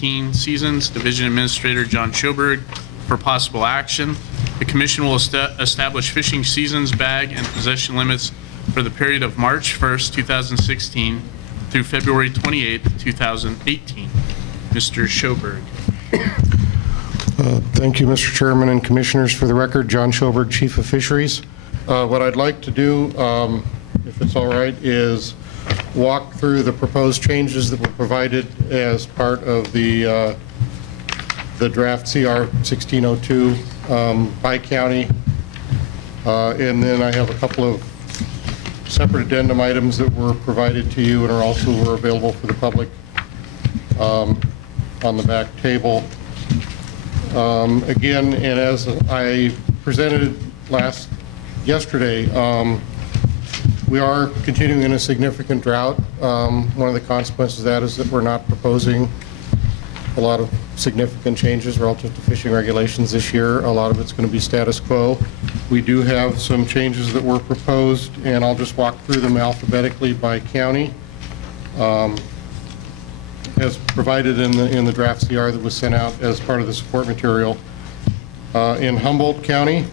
2018 seasons. Division Administrator John Schoberg for possible action. The commission will establish fishing seasons, bag, and possession limits for the period of March 1st, 2016 through February 28th, 2018. Mr. Schoberg. Thank you, Mr. Chairman and Commissioners. For the record, John Schoberg, Chief of Fisheries. What I'd like to do, if it's all right, is walk through the proposed changes that were provided as part of the draft CR 1602 by county. And then I have a couple of separate addendum items that were provided to you and are also available for the public on the back table. Again, and as I presented yesterday, we are continuing in a significant drought. One of the consequences of that is that we're not proposing a lot of significant changes relative to fishing regulations this year. A lot of it's going to be status quo. We do have some changes that were proposed, and I'll just walk through them alphabetically by county. As provided in the draft CR that was sent out as part of the support material. In Humboldt County,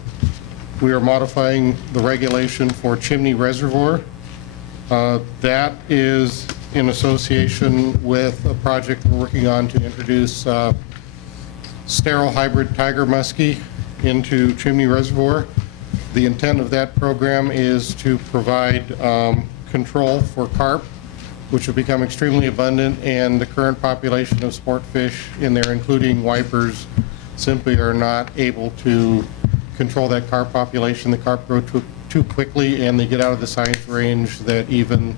we are modifying the regulation for Chimney Reservoir. That is in association with a project we're working on to introduce sterile hybrid tiger muskie into Chimney Reservoir. The intent of that program is to provide control for carp, which have become extremely abundant, and the current population of sport fish in there, including wipers, simply are not able to control that carp population. The carp grow too quickly, and they get out of the size range that even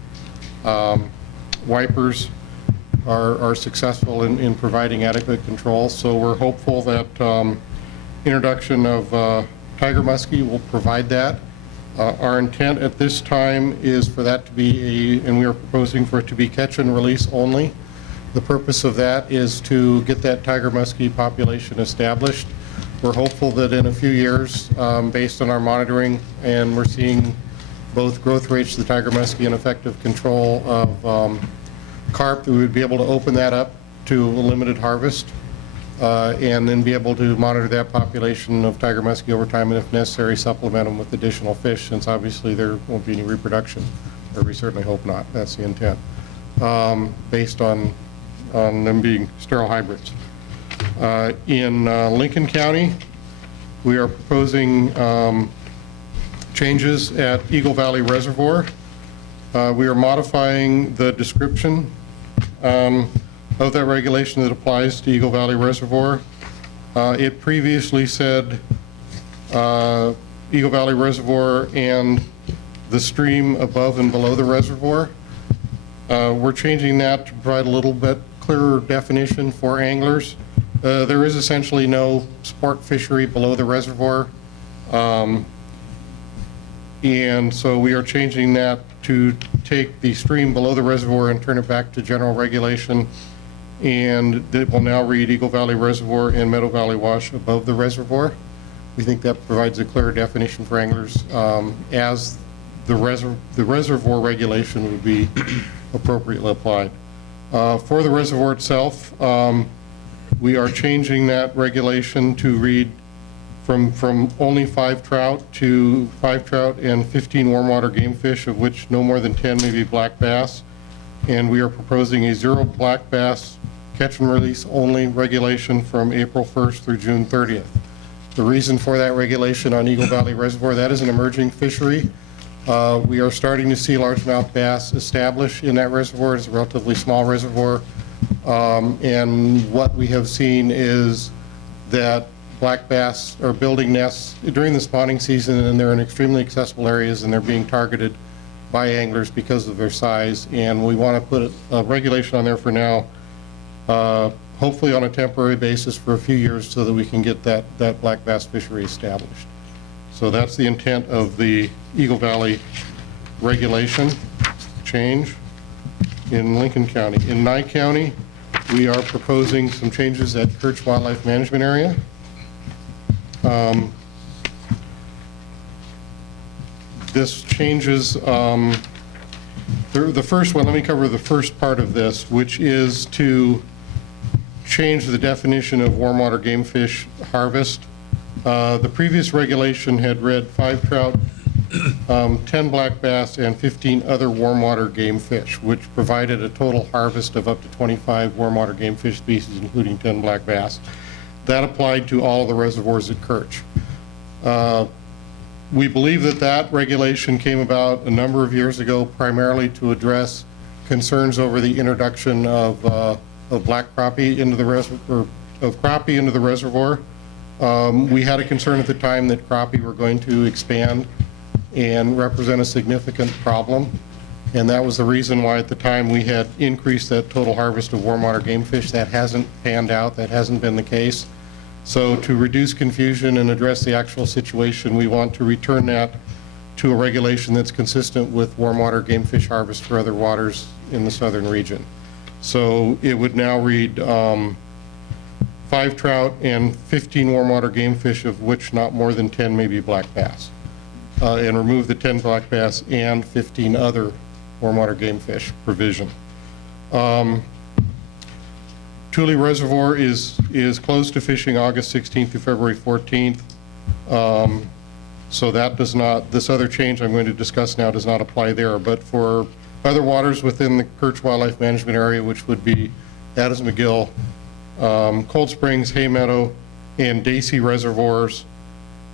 wipers are successful in providing adequate control. So we're hopeful that introduction of tiger muskie will provide that. Our intent at this time is for that to be and we are proposing for it to be catch and release only. The purpose of that is to get that tiger muskie population established. We're hopeful that in a few years, based on our monitoring, and we're seeing both growth rates of the tiger muskie and effective control of carp, that we would be able to open that up to a limited harvest. And then be able to monitor that population of tiger muskie over time, and if necessary, supplement them with additional fish, since obviously there won't be any reproduction, or we certainly hope not. That's the intent, based on them being sterile hybrids. In Lincoln County, we are proposing changes at Eagle Valley Reservoir. We are modifying the description of that regulation that applies to Eagle Valley Reservoir. It previously said Eagle Valley Reservoir and the stream above and below the reservoir. We're changing that to provide a little bit clearer definition for anglers. There is essentially no sport fishery below the reservoir. And so we are changing that to take the stream below the reservoir and turn it back to general regulation. And it will now read Eagle Valley Reservoir and Meadow Valley Wash above the reservoir. We think that provides a clearer definition for anglers, as the reservoir regulation would be appropriately applied. For the reservoir itself, we are changing that regulation to read from only 5 trout to 5 trout and 15 warm water game fish, of which no more than 10 may be black bass. And we are proposing a 0 black bass catch and release only regulation from April 1st through June 30th. The reason for that regulation on Eagle Valley Reservoir, that is an emerging fishery. We are starting to see largemouth bass establish in that reservoir. It's a relatively small reservoir. And what we have seen is that black bass are building nests during the spawning season, and they're in extremely accessible areas, and they're being targeted by anglers because of their size. And we want to put a regulation on there for now, hopefully on a temporary basis for a few years, so that we can get that black bass fishery established. So that's the intent of the Eagle Valley regulation change in Lincoln County. In Nye County, we are proposing some changes at Kirch Wildlife Management Area. This changes, the first one, let me cover the first part of this, which is to change the definition of warm water game fish harvest. The previous regulation had read 5 trout, 10 black bass, and 15 other warm water game fish, which provided a total harvest of up to 25 warm water game fish species, including 10 black bass. That applied to all of the reservoirs at Kerch. We believe that that regulation came about a number of years ago, primarily to address concerns over the introduction of black crappie into the reservoir. We had a concern at the time that crappie were going to expand and represent a significant problem, and that was the reason why at the time we had increased that total harvest of warm water game fish. That hasn't panned out. That hasn't been the case. So to reduce confusion and address the actual situation, we want to return that to a regulation that's consistent with warm water game fish harvest for other waters in the southern region. So it would now read 5 trout and 15 warm water game fish, of which not more than 10 may be black bass, and remove the 10 black bass and 15 other warm water game fish provision. Tule Reservoir is closed to fishing August 16th through February 14th. So that does not, this other change I'm going to discuss now does not apply there. But for other waters within the Kerch Wildlife Management Area, which would be Adams McGill, Cold Springs, Hay Meadow, and Dacey reservoirs,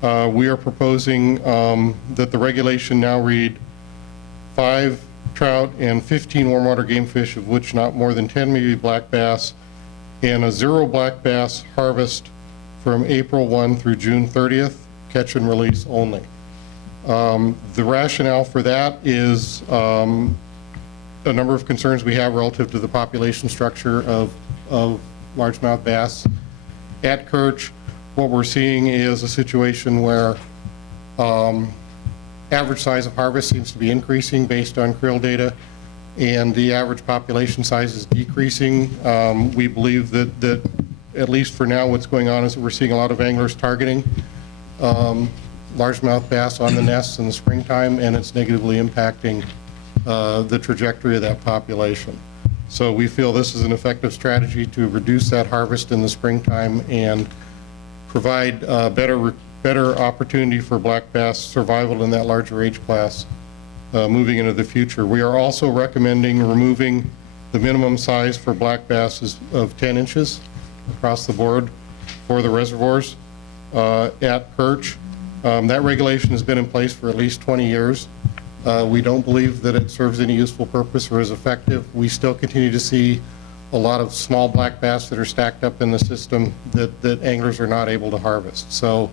we are proposing that the regulation now read 5 trout and 15 warm water game fish, of which not more than 10 may be black bass, and a 0 black bass harvest from April 1 through June 30th, catch and release only. The rationale for that is a number of concerns we have relative to the population structure of largemouth bass. At Kerch, what we're seeing is a situation where average size of harvest seems to be increasing based on creel data, and the average population size is decreasing. We believe that at least for now, what's going on is that we're seeing a lot of anglers targeting largemouth bass on the nests in the springtime, and it's negatively impacting the trajectory of that population. So we feel this is an effective strategy to reduce that harvest in the springtime and provide better opportunity for black bass survival in that larger age class moving into the future. We are also recommending removing the minimum size for black bass of 10 inches across the board for the reservoirs at Kerch. That regulation has been in place for at least 20 years. We don't believe that it serves any useful purpose or is effective. We still continue to see a lot of small black bass that are stacked up in the system that anglers are not able to harvest. So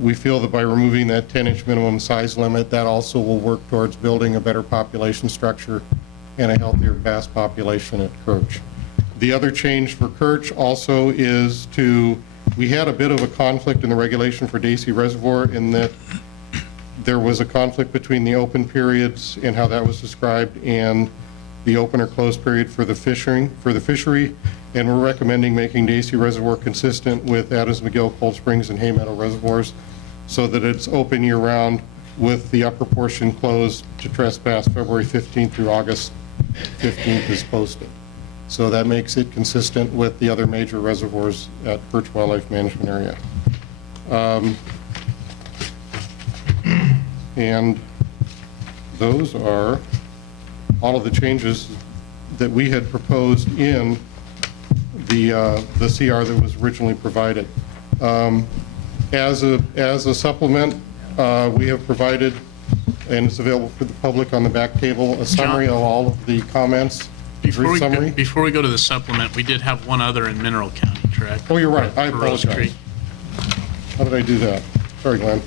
we feel that by removing that 10-inch minimum size limit, that also will work towards building a better population structure and a healthier bass population at Kerch. The other change for Kerch also is we had a bit of a conflict in the regulation for Dacey Reservoir in that there was a conflict between the open periods and how that was described and the open or closed period for the fishery, and we're recommending making Dacey Reservoir consistent with Adams McGill, Cold Springs, and Hay Meadow reservoirs so that it's open year-round with the upper portion closed to trespass February 15th through August 15th as posted. So that makes it consistent with the other major reservoirs at Kerch Wildlife Management Area. And those are all of the changes that we had proposed in the CR that was originally provided. As a supplement, we have provided, and it's available for the public on the back table, a summary of all of the comments. Before we go to the supplement, we did have one other in Mineral County, correct? Oh, you're right. I apologize. How did I do that? Sorry, Glenn.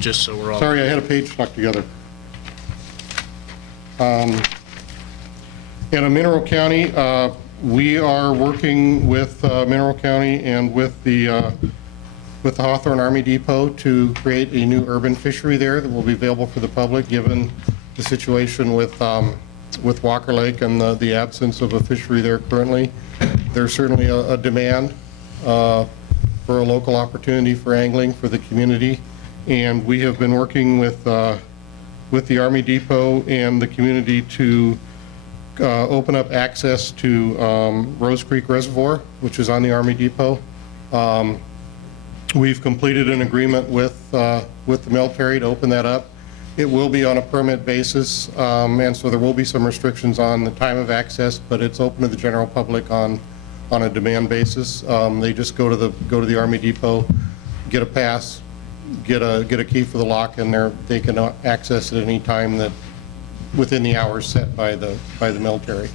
Just so we're all... Sorry, I had a page stuck together. In Mineral County, we are working with Mineral County and with the Hawthorne Army Depot to create a new urban fishery there that will be available for the public, given the situation with Walker Lake and the absence of a fishery there currently. There's certainly a demand for a local opportunity for angling for the community, and we have been working with the Army Depot and the community to open up access to Rose Creek Reservoir, which is on the Army Depot. We've completed an agreement with the military to open that up. It will be on a permit basis, and so there will be some restrictions on the time of access, but it's open to the general public on a demand basis. They just go to the Army Depot, get a pass, get a key for the lock, and they can access it at any time that within the hours set by the military.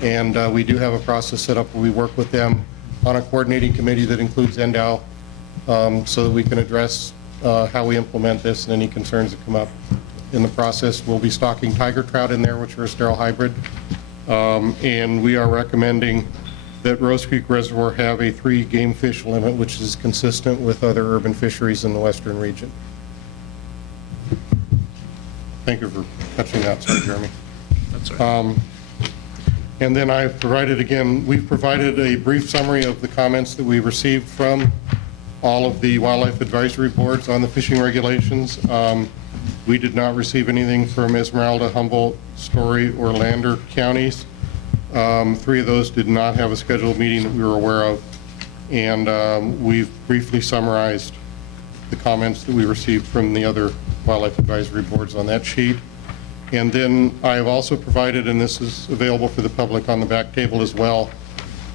And we do have a process set up where we work with them on a coordinating committee that includes NDOW, so that we can address how we implement this and any concerns that come up in the process. We'll be stocking tiger trout in there, which are a sterile hybrid, and we are recommending that Rose Creek Reservoir have a 3 game fish limit, which is consistent with other urban fisheries in the western region. Thank you for catching that. Sorry, Jeremy. That's all right. And then we've provided a brief summary of the comments that we received from all of the wildlife advisory boards on the fishing regulations. We did not receive anything from Esmeralda, Humboldt, Story, or Lander counties. 3 of those did not have a scheduled meeting that we were aware of. And we've briefly summarized the comments that we received from the other wildlife advisory boards on that sheet. And then I have also provided, and this is available for the public on the back table as well,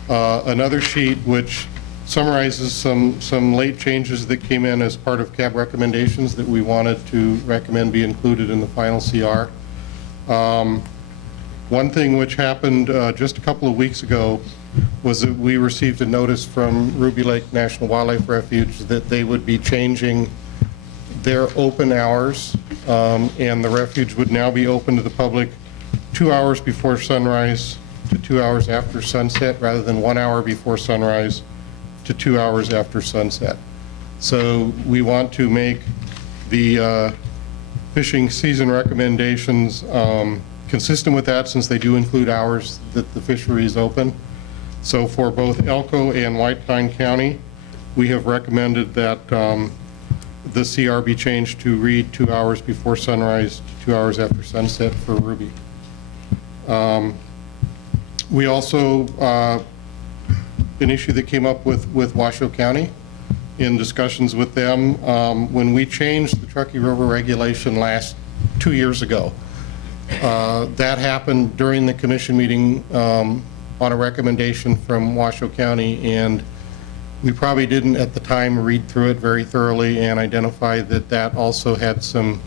another sheet which summarizes some late changes that came in as part of CAB recommendations that we wanted to recommend be included in the final CR. One thing which happened just a couple of weeks ago was that we received a notice from Ruby Lake National Wildlife Refuge that they would be changing their open hours, and the refuge would now be open to the public 2 hours before sunrise to 2 hours after sunset, rather than 1 hour before sunrise to 2 hours after sunset. So we want to make the fishing season recommendations consistent with that, since they do include hours that the fishery is open. So for both Elko and White Pine County, we have recommended that the CR be changed to read 2 hours before sunrise to 2 hours after sunset for Ruby. We also, an issue that came up with Washoe County in discussions with them, when we changed the Truckee River regulation 2 years ago, that happened during the commission meeting on a recommendation from Washoe County, and we probably didn't at the time read through it very thoroughly and identify that that also had some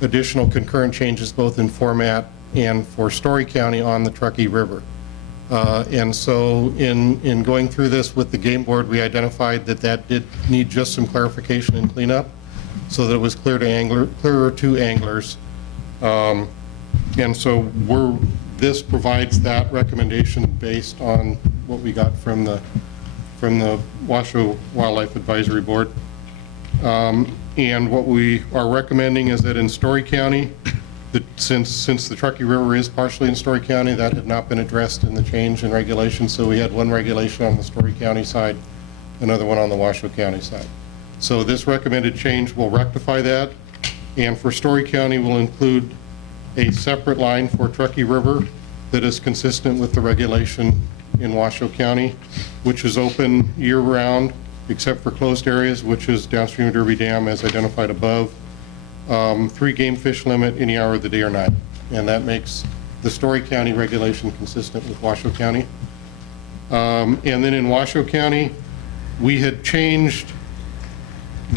additional concurrent changes both in format and for Story County on the Truckee River. And so in going through this with the game board, we identified that that did need just some clarification and cleanup so that it was clearer to anglers. And so this provides that recommendation based on what we got from the Washoe Wildlife Advisory Board. And what we are recommending is that in Story County, that since the Truckee River is partially in Story County, that had not been addressed in the change in regulation. So we had one regulation on the Story County side, another one on the Washoe County side. So this recommended change will rectify that. And for Story County, will include a separate line for Truckee River that is consistent with the regulation in Washoe County, which is open year-round, except for closed areas, which is downstream of Derby Dam as identified above. 3 game fish limit any hour of the day or night. And that makes the Story County regulation consistent with Washoe County. And then in Washoe County, we had changed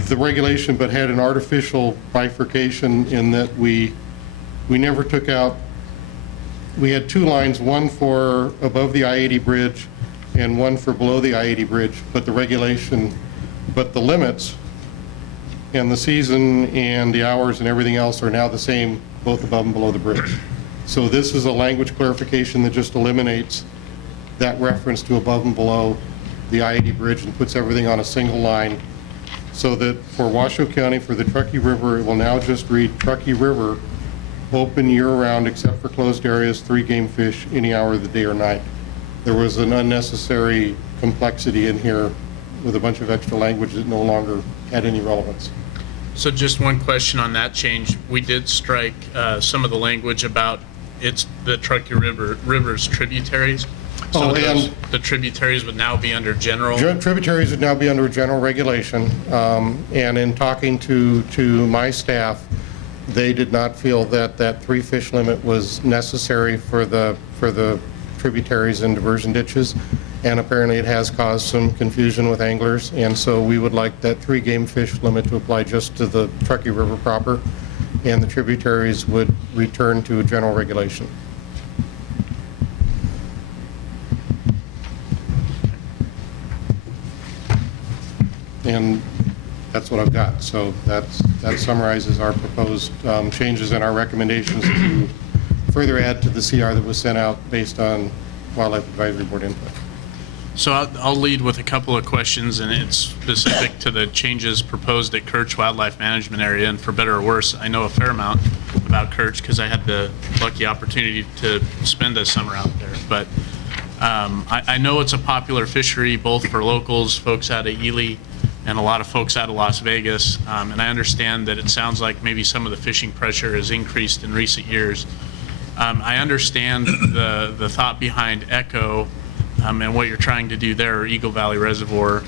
the regulation but had an artificial bifurcation in that we never took out, we had 2 lines, one for above the I-80 bridge and one for below the I-80 bridge, but the regulation, but the limits and the season and the hours and everything else are now the same, both above and below the bridge. So this is a language clarification that just eliminates that reference to above and below the I-80 bridge and puts everything on a single line, so that for Washoe County, for the Truckee River, it will now just read Truckee River, open year-round except for closed areas, 3 game fish any hour of the day or night. There was an unnecessary complexity in here with a bunch of extra language that no longer had any relevance. So just one question on that change. We did strike some of the language about it's the Truckee River's tributaries. So Oh, and- the tributaries would now be under general. Tributaries would now be under general regulation, and in talking to my staff, they did not feel that that 3-fish limit was necessary for the tributaries and diversion ditches, and apparently it has caused some confusion with anglers, and so we would like that 3 game fish limit to apply just to the Truckee River proper, and the tributaries would return to a general regulation. And that's what I've got. So that summarizes our proposed changes and our recommendations to further add to the CR that was sent out based on Wildlife Advisory Board input. So I'll lead with a couple of questions, and it's specific to the changes proposed at Kerch Wildlife Management Area. And for better or worse, I know a fair amount about Kerch because I had the lucky opportunity to spend a summer out there. But I know it's a popular fishery both for locals, folks out of Ely, and a lot of folks out of Las Vegas. And I understand that it sounds like maybe some of the fishing pressure has increased in recent years. I understand the thought behind Echo and what you're trying to do there, Eagle Valley Reservoir,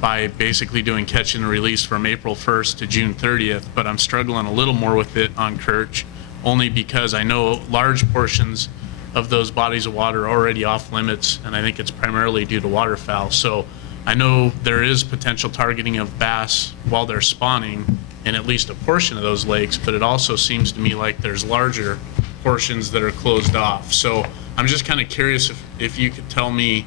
by basically doing catch and release from April 1st to June 30th, but I'm struggling a little more with it on Kerch, only because I know large portions of those bodies of water are already off limits, and I think it's primarily due to waterfowl. So I know there is potential targeting of bass while they're spawning in at least a portion of those lakes, but it also seems to me like there's larger portions that are closed off. So I'm just kind of curious if you could tell me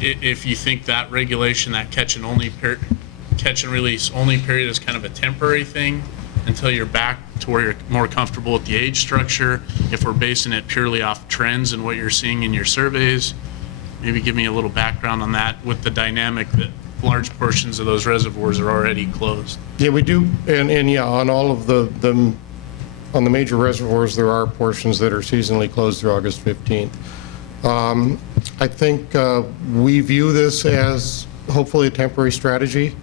if you think that regulation, that catch and release only period is kind of a temporary thing until you're back to where you're more comfortable with the age structure, if we're basing it purely off trends and what you're seeing in your surveys. Maybe give me a little background on that with the dynamic that large portions of those reservoirs are already closed. Yeah, we do, and yeah, on all of on the major reservoirs, there are portions that are seasonally closed through August 15th. I think we view this as hopefully a temporary strategy.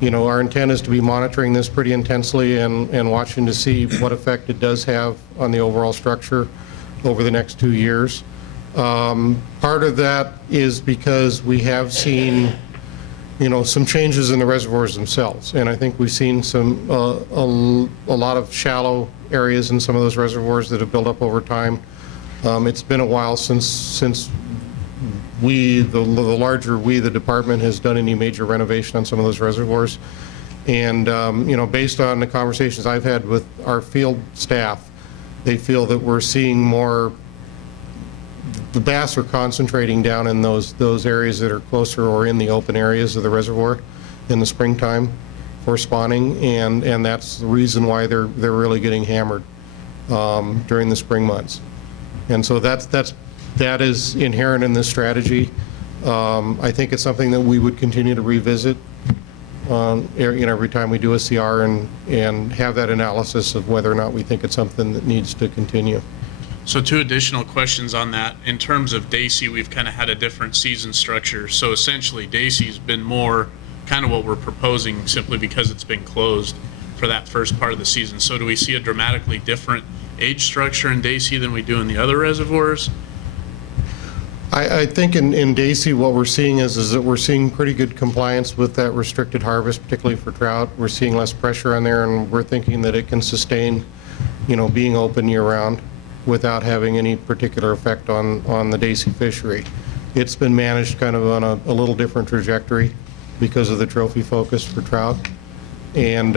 You know, our intent is to be monitoring this pretty intensely and watching to see what effect it does have on the overall structure over the next 2 years. Part of that is because we have seen, you know, some changes in the reservoirs themselves, and I think we've seen some a lot of shallow areas in some of those reservoirs that have built up over time. It's been a while since the department has done any major renovation on some of those reservoirs, and you know, based on the conversations I've had with our field staff, they feel that we're seeing more. The bass are concentrating down in those areas that are closer or in the open areas of the reservoir in the springtime for spawning, and that's the reason why they're really getting hammered during the spring months. And so that is inherent in this strategy. I think it's something that we would continue to revisit every time we do a CR and have that analysis of whether or not we think it's something that needs to continue. So 2 additional questions on that. In terms of Dacey, we've kind of had a different season structure. So essentially, Dacey's been more kind of what we're proposing simply because it's been closed for that first part of the season. So do we see a dramatically different age structure in Dacey than we do in the other reservoirs? I think in Dacey, what we're seeing is that we're seeing pretty good compliance with that restricted harvest, particularly for trout. We're seeing less pressure on there, and we're thinking that it can sustain, you know, being open year-round without having any particular effect on the Dacey fishery. It's been managed kind of on a little different trajectory because of the trophy focus for trout, and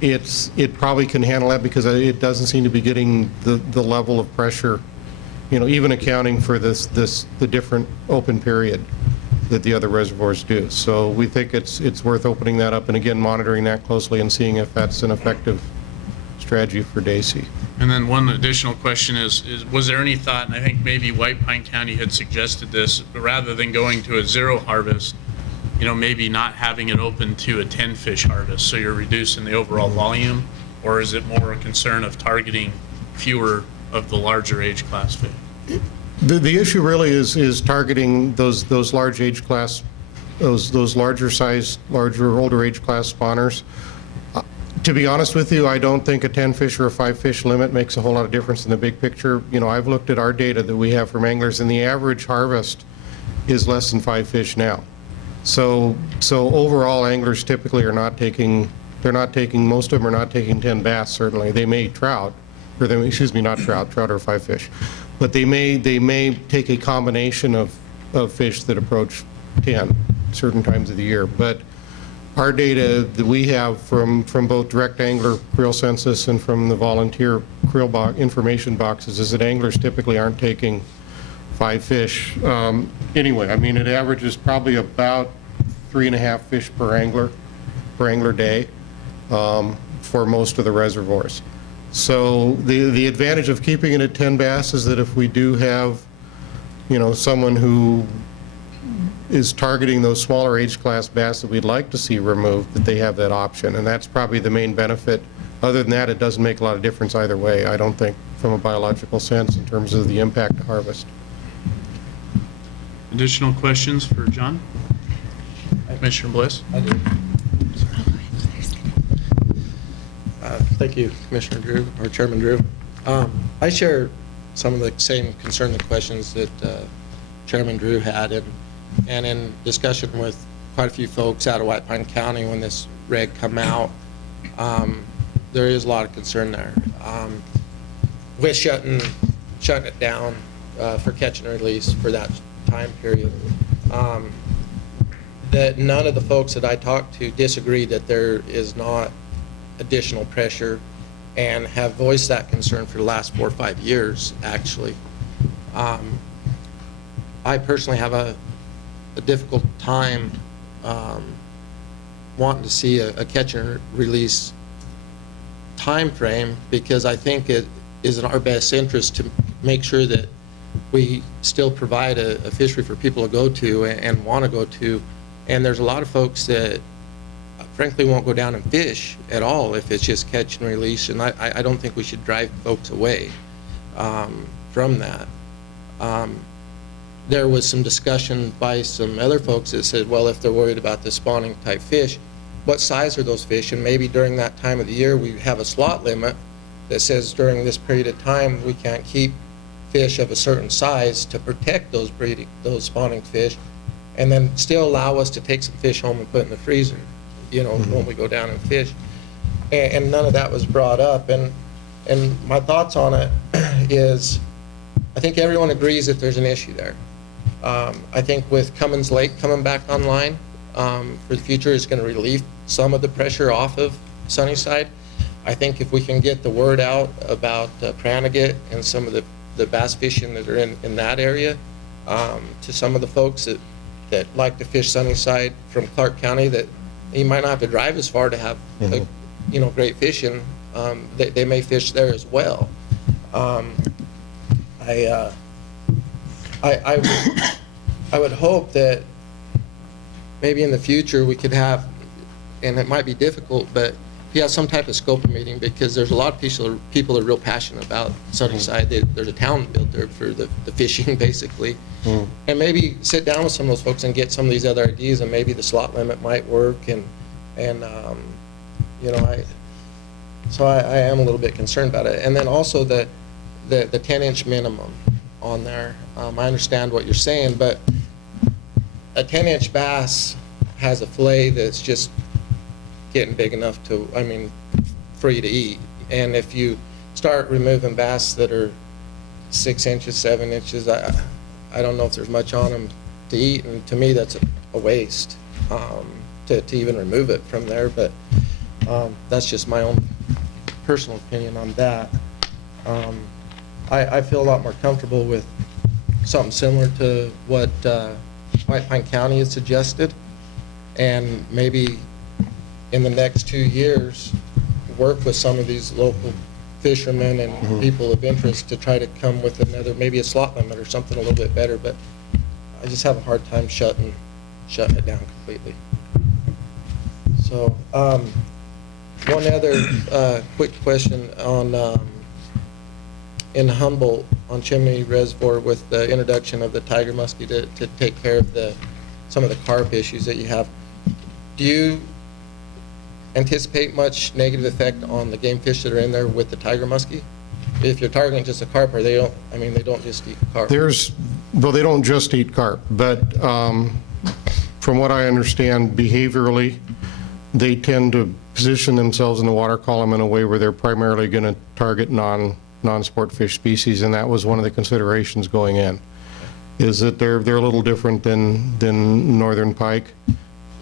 it probably can handle that because it doesn't seem to be getting the level of pressure, you know, even accounting for the different open period that the other reservoirs do. So we think it's worth opening that up and again monitoring that closely and seeing if that's an effective strategy for Dacey. And then one additional question is was there any thought, and I think maybe White Pine County had suggested this, but rather than going to a 0 harvest, you know, maybe not having it open to a 10-fish harvest, so you're reducing the overall volume, or is it more a concern of targeting fewer of the larger age class fish? The issue really is targeting those large age class, those larger size, older age class spawners. To be honest with you, I don't think a 10 fish or a 5 fish limit makes a whole lot of difference in the big picture. You know, I've looked at our data that we have from anglers, and the average harvest is less than 5 fish now. So overall, anglers typically are not taking, most of them are not taking 10 bass, certainly. They may trout, or they, excuse me, not trout or 5 fish. But they may take a combination of fish that approach 10 certain times of the year. But our data that we have from both direct angler creel census and from the volunteer creel information boxes is that anglers typically aren't taking 5 fish. Anyway, I mean, it averages probably about 3.5 fish per angler day for most of the reservoirs. So the advantage of keeping it at 10 bass is that if we do have, you know, someone who is targeting those smaller age class bass that we'd like to see removed, that they have that option, and that's probably the main benefit. Other than that, it doesn't make a lot of difference either way, I don't think, from a biological sense in terms of the impact to harvest. Additional questions for John? Commissioner Bliss? I do. Thank you, Commissioner Drew, or Chairman Drew. I share some of the same concern and questions that Chairman Drew had, and in discussion with quite a few folks out of White Pine County when this reg come out, there is a lot of concern there. With shutting it down for catch and release for that time period, that none of the folks that I talked to disagree that there is not additional pressure, and have voiced that concern for the last 4 or 5 years, actually. I personally have a difficult time wanting to see a catch and release time frame, because I think it is in our best interest to make sure that we still provide a fishery for people to go to and want to go to. And there's a lot of folks that frankly won't go down and fish at all if it's just catch and release, and I don't think we should drive folks away from that. There was some discussion by some other folks that said, well, if they're worried about the spawning type fish, what size are those fish? And maybe during that time of the year we have a slot limit that says during this period of time we can't keep fish of a certain size to protect those spawning fish, and then still allow us to take some fish home and put in the freezer, you know, when we go down and fish. And none of that was brought up. And my thoughts on it is, I think everyone agrees that there's an issue there. I think with Cummins Lake coming back online for the future is going to relieve some of the pressure off of Sunnyside. I think if we can get the word out about Pranaget and some of the bass fishing that are in that area to some of the folks that like to fish Sunnyside from Clark County, that you might not have to drive as far to have you know, great fishing. They may fish there as well. I would hope that maybe in the future we could have, and it might be difficult, but if you have some type of scope meeting, because there's a lot of people that are real passionate about Sunnyside. There's a town built there for the fishing, basically. And maybe sit down with some of those folks and get some of these other ideas, and maybe the slot limit might work. And you know, so I am a little bit concerned about it. And then also the 10-inch minimum on there. I understand what you're saying, but a 10-inch bass has a fillet that's just getting big enough to, I mean, for you to eat. And if you start removing bass that are 6 inches, 7 inches, I don't know if there's much on them to eat, and to me that's a waste to even remove it from there. But that's just my own personal opinion on that. I feel a lot more comfortable with something similar to what White Pine County has suggested, and maybe in the next 2 years work with some of these local fishermen and people of interest to try to come with another, maybe a slot limit or something a little bit better. But I just have a hard time shutting it down completely. So one other quick question on in Humboldt on Chimney Reservoir, with the introduction of the tiger muskie to take care of some of the carp issues that you have. Do you anticipate much negative effect on the game fish that are in there with the tiger muskie? If you're targeting just a carp, or they don't just eat carp. Well, they don't just eat carp, but from what I understand, behaviorally, they tend to position themselves in the water column in a way where they're primarily going to target non-sport fish species, and that was one of the considerations going in, is that they're a little different than northern pike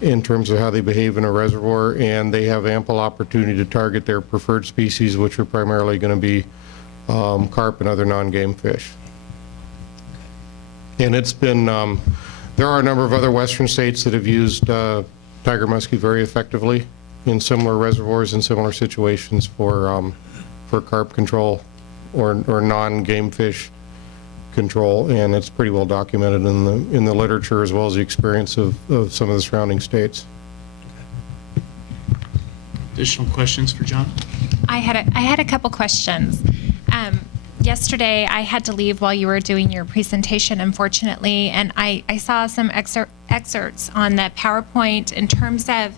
in terms of how they behave in a reservoir, and they have ample opportunity to target their preferred species, which are primarily going to be carp and other non-game fish. And it's been, there are a number of other western states that have used tiger muskie very effectively in similar reservoirs and similar situations for carp control or non-game fish control, and it's pretty well documented in the literature as well as the experience of some of the surrounding states. Additional questions for John? I had a couple questions. Yesterday, I had to leave while you were doing your presentation, unfortunately, and I saw some excerpts on the PowerPoint in terms of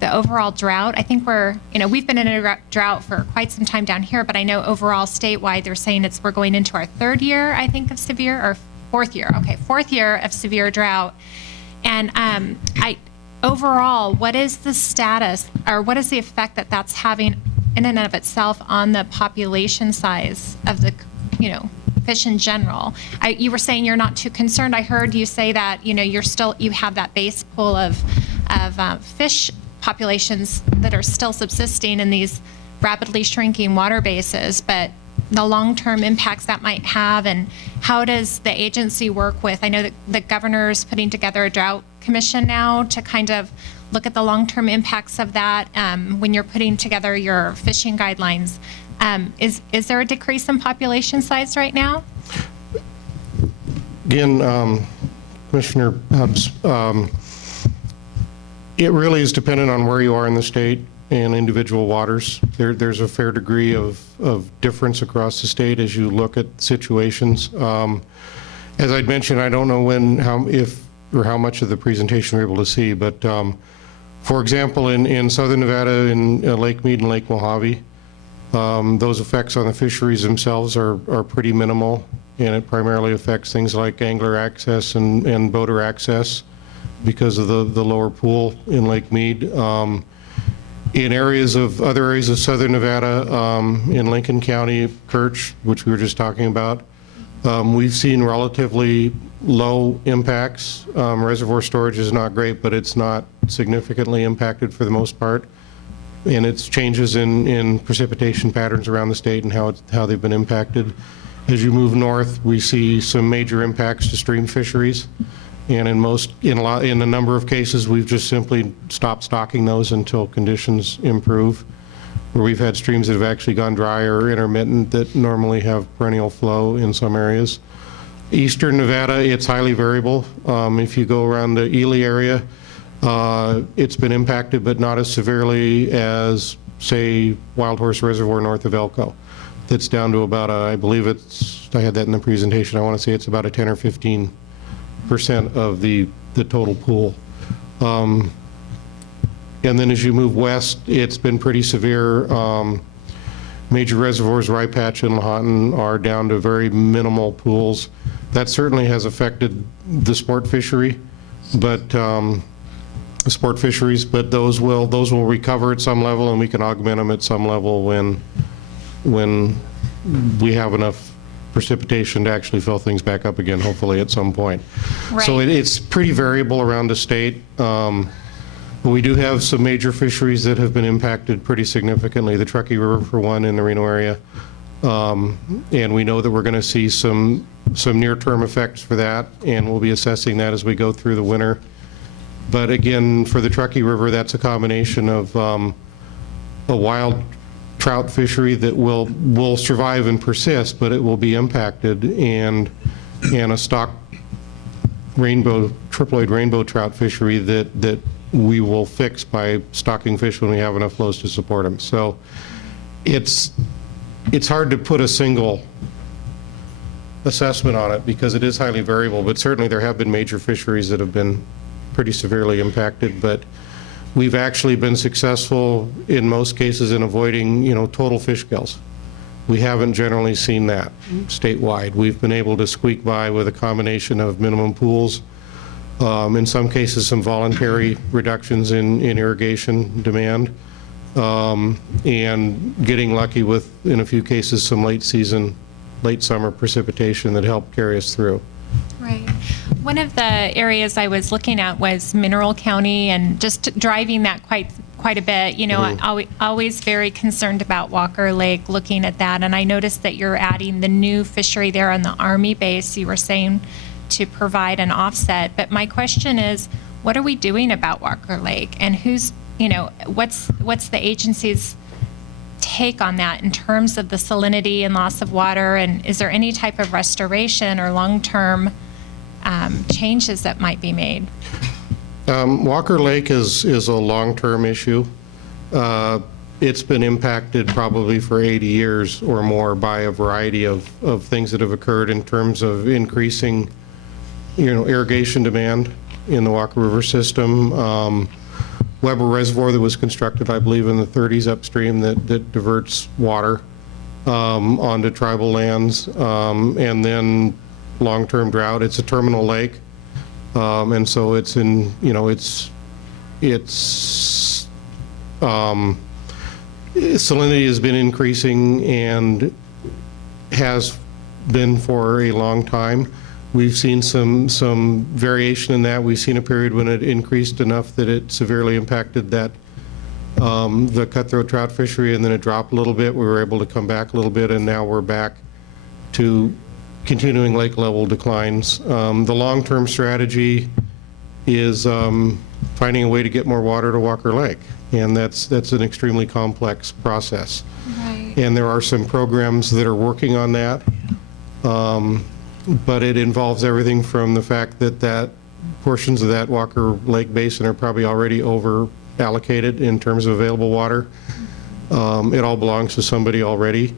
the overall drought. I think we've been in a drought for quite some time down here, but I know overall statewide they're saying we're going into our third year, I think, of severe, or fourth year of severe drought. And overall, what is the status, or what is the effect that that's having in and of itself on the population size of the, fish in general? You were saying you're not too concerned. I heard you say that, you have that base pool of fish populations that are still subsisting in these rapidly shrinking water bases, but the long-term impacts that might have, and how does the agency work with, I know that the governor's putting together a drought commission now to kind of look at the long-term impacts of that when you're putting together your fishing guidelines. Is there a decrease in population size right now? Again, Commissioner Hubbs, it really is dependent on where you are in the state and individual waters. There's a fair degree of difference across the state as you look at situations. As I'd mentioned, I don't know how much of the presentation you're able to see, but for example, in southern Nevada, in Lake Mead and Lake Mojave, those effects on the fisheries themselves are pretty minimal, and it primarily affects things like angler access and boater access because of the lower pool in Lake Mead. In other areas of southern Nevada, in Lincoln County, Kirch, which we were just talking about, we've seen relatively low impacts. Reservoir storage is not great, but it's not significantly impacted for the most part. And it's changes in precipitation patterns around the state and how they've been impacted. As you move north, we see some major impacts to stream fisheries. And in a number of cases, we've just simply stopped stocking those until conditions improve, where we've had streams that have actually gone dry or intermittent that normally have perennial flow in some areas. Eastern Nevada, it's highly variable. If you go around the Ely area, it's been impacted, but not as severely as, say, Wild Horse Reservoir north of Elko. That's down to about, I believe I had that in the presentation, I want to say it's about a 10 or 15% of the total pool. And then as you move west, it's been pretty severe. Major reservoirs, Rye Patch and Lahontan, are down to very minimal pools. That certainly has affected the sport fishery, but those will recover at some level, and we can augment them at some level when we have enough precipitation to actually fill things back up again, hopefully at some point. Right. So it's pretty variable around the state. We do have some major fisheries that have been impacted pretty significantly. The Truckee River, for one, in the Reno area. And we know that we're going to see some near-term effects for that, and we'll be assessing that as we go through the winter. But again, for the Truckee River, that's a combination of a wild trout fishery that will survive and persist, but it will be impacted, and a stock triploid rainbow trout fishery that we will fix by stocking fish when we have enough flows to support them. So it's hard to put a single assessment on it because it is highly variable, but certainly there have been major fisheries that have been pretty severely impacted. But we've actually been successful in most cases in avoiding, total fish kills. We haven't generally seen that statewide. We've been able to squeak by with a combination of minimum pools, in some cases some voluntary reductions in irrigation demand, and getting lucky with, in a few cases, some late summer precipitation that helped carry us through. Right. One of the areas I was looking at was Mineral County, and just driving that quite a bit. Always very concerned about Walker Lake, looking at that. And I noticed that you're adding the new fishery there on the Army base. You were saying to provide an offset. But my question is, what are we doing about Walker Lake? And what's the agency's take on that in terms of the salinity and loss of water? And is there any type of restoration or long-term changes that might be made? Walker Lake is a long-term issue. It's been impacted probably for 80 years or more by a variety of things that have occurred in terms of increasing, irrigation demand in the Walker River system. Weber Reservoir that was constructed, I believe, in the 30s upstream that diverts water onto tribal lands, and then long-term drought. It's a terminal lake. And so it's in, salinity has been increasing and has been for a long time. We've seen some variation in that. We've seen a period when it increased enough that it severely impacted that the cutthroat trout fishery, and then it dropped a little bit. We were able to come back a little bit, and now we're back to continuing lake level declines. The long-term strategy is finding a way to get more water to Walker Lake, and that's an extremely complex process. Right. And there are some programs that are working on that, but it involves everything from the fact that portions of that Walker Lake basin are probably already over allocated in terms of available water. It all belongs to somebody already.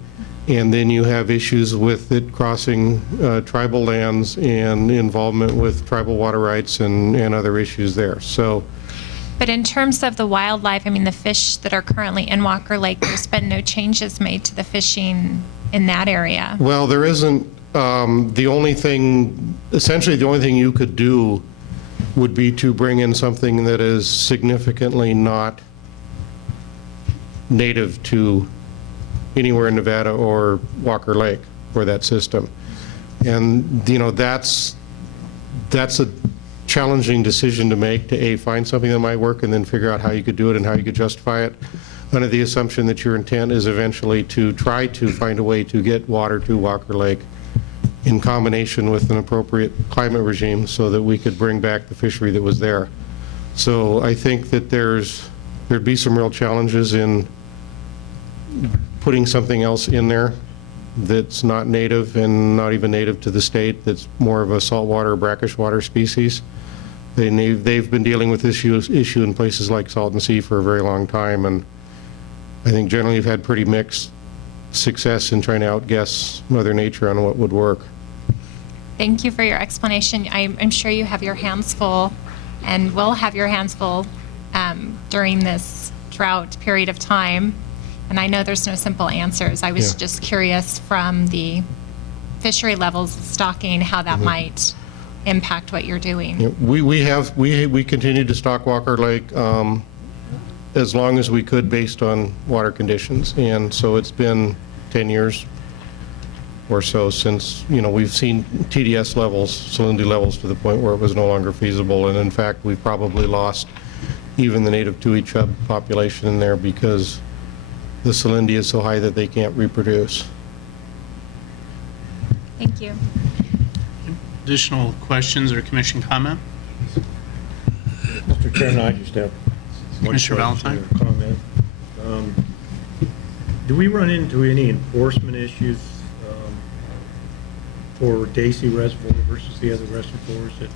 And then you have issues with it crossing tribal lands and involvement with tribal water rights and other issues there. So, But in terms of the wildlife, the fish that are currently in Walker Lake, there's been no changes made to the fishing in that area. well, there isn't, essentially the only thing you could do would be to bring in something that is significantly not native to anywhere in Nevada or Walker Lake or that system. And, that's a challenging decision to make, to find something that might work and then figure out how you could do it and how you could justify it, under the assumption that your intent is eventually to try to find a way to get water to Walker Lake in combination with an appropriate climate regime so that we could bring back the fishery that was there. So I think that there'd be some real challenges in putting something else in there that's not native and not even native to the state, that's more of a saltwater, brackish water species. They've been dealing with this issue in places like Salton Sea for a very long time, and I think generally you've had pretty mixed success in trying to outguess Mother Nature on what would work. Thank you for your explanation. I'm sure you have your hands full and will have your hands full during this drought period of time. And I know there's no simple answers. I was just curious from the fishery levels stocking how that might impact what you're doing. Yeah, we continued to stock Walker Lake as long as we could based on water conditions, and so it's been 10 years or so since we've seen TDS levels, salinity levels, to the point where it was no longer feasible, and in fact we've probably lost even the native tui chub population in there because the salinity is so high that they can't reproduce. Thank you. Additional questions or commission comment? Mr. Chairman, I just have one Commissioner question Valentine? or comment. Do we run into any enforcement issues for Dacey Reservoir versus the other reservoirs that